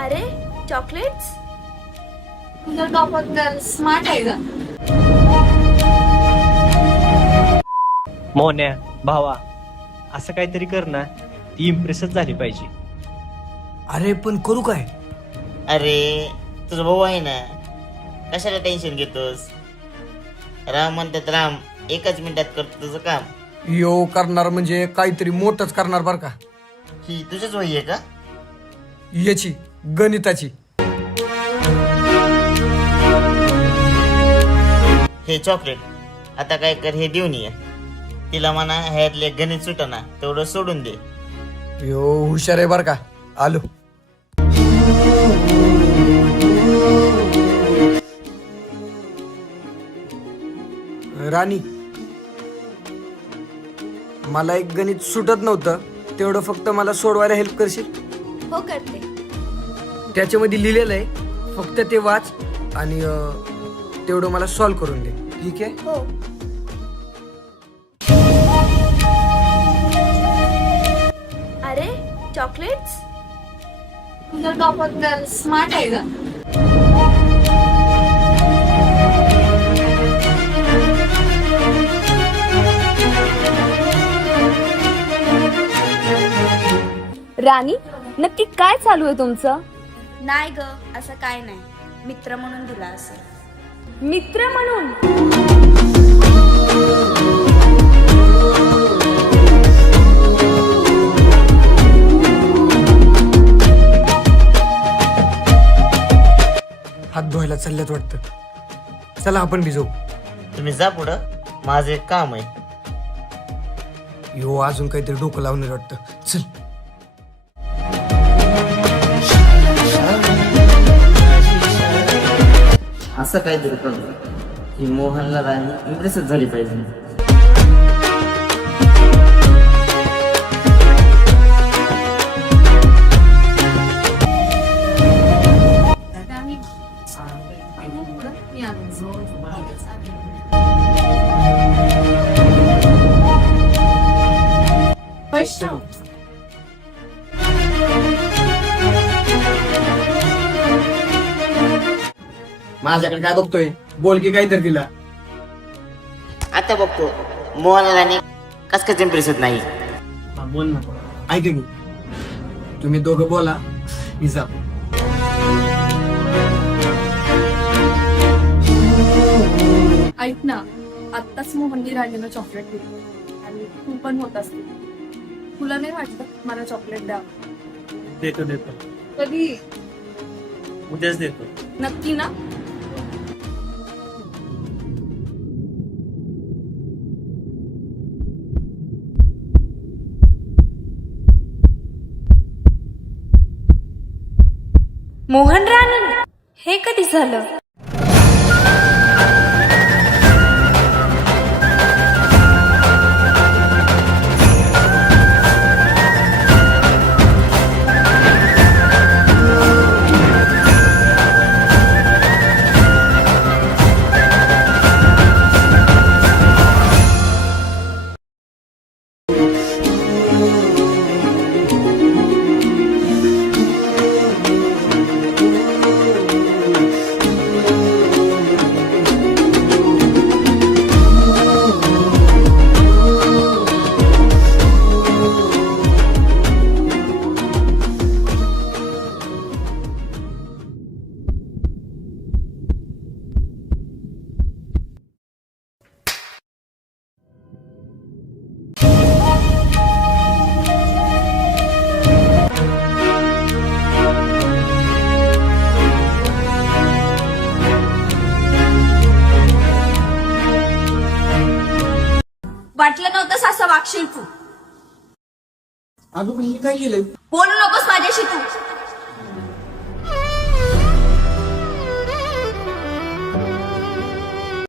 अरे चॉकलेट्स. तुझा topper smart आहे का? मोन्या भावा असं काहीतरी कर ना, ती इम्प्रेसच झाली पाहिजे. अरे पण करू काय? अरे तुझा भाऊ आहे ना, कशाला टेन्शन घेतोस? राम म्हणतात राम एकाच मिनिटात करतो तुझं काम. यो करणार म्हणजे काहीतरी मोठंच करणार बर का. ही तुझीच वही आहे का? याची गणिताची. हे चॉकलेट आता काय कर, हे देऊन ये तिला. म्हणा ह्यातले गणित सुटना तेवढं सोडून दे. यो हुशार आहे बर का. आलो. राणी, मला एक गणित सुटत नव्हतं, तेवढं फक्त मला सोडवायला हेल्प करशील? हो करते. त्याच्यामध्ये लिहिलेलं आहे, फक्त ते वाच आणि तेवढं मला सॉल्व करून दे. ठीक आहे? हो. अरे चॉकलेट्स. तुझा टॉपर स्मार्ट आहे का? राणी, नक्की काय चालू आहे तुमचं? नाही ग, असं काय नाही. मित्र म्हणून दिला असेल. मित्र म्हणून? हात धुवायला चालल्यात वाटतं. चला आपण भिजवू. तुम्ही जा पुढं, माझं एक काम आहे. यो अजून काहीतरी डोकं लावणार वाटतं. चल. असं काहीतरी करतो की मोहनला राणी इम्प्रेसच झाली पाहिजे. माझ्याकडे काय बघतोय? बोल की काहीतरी तिला. आता बघतो मोहनला राणी कस कस इम्प्रेस होत नाही. बोल ना. ऐक की, तुम्ही दोघं बोला, मी जा. ऐक ना, आत्ताच मोहननी राणीला चॉकलेट दिली आणि तू पण होत असते. तुला नाही वाटत मला चॉकलेट द्या? देतो देतो, कधी? उद्याच देतो. नक्की ना? मोहन राणी, हे कधी झालं? वाटलं नव्हतं असं वागशील तू. अगं मी काय केलंय? बोलू नकोस माझ्याशी तू.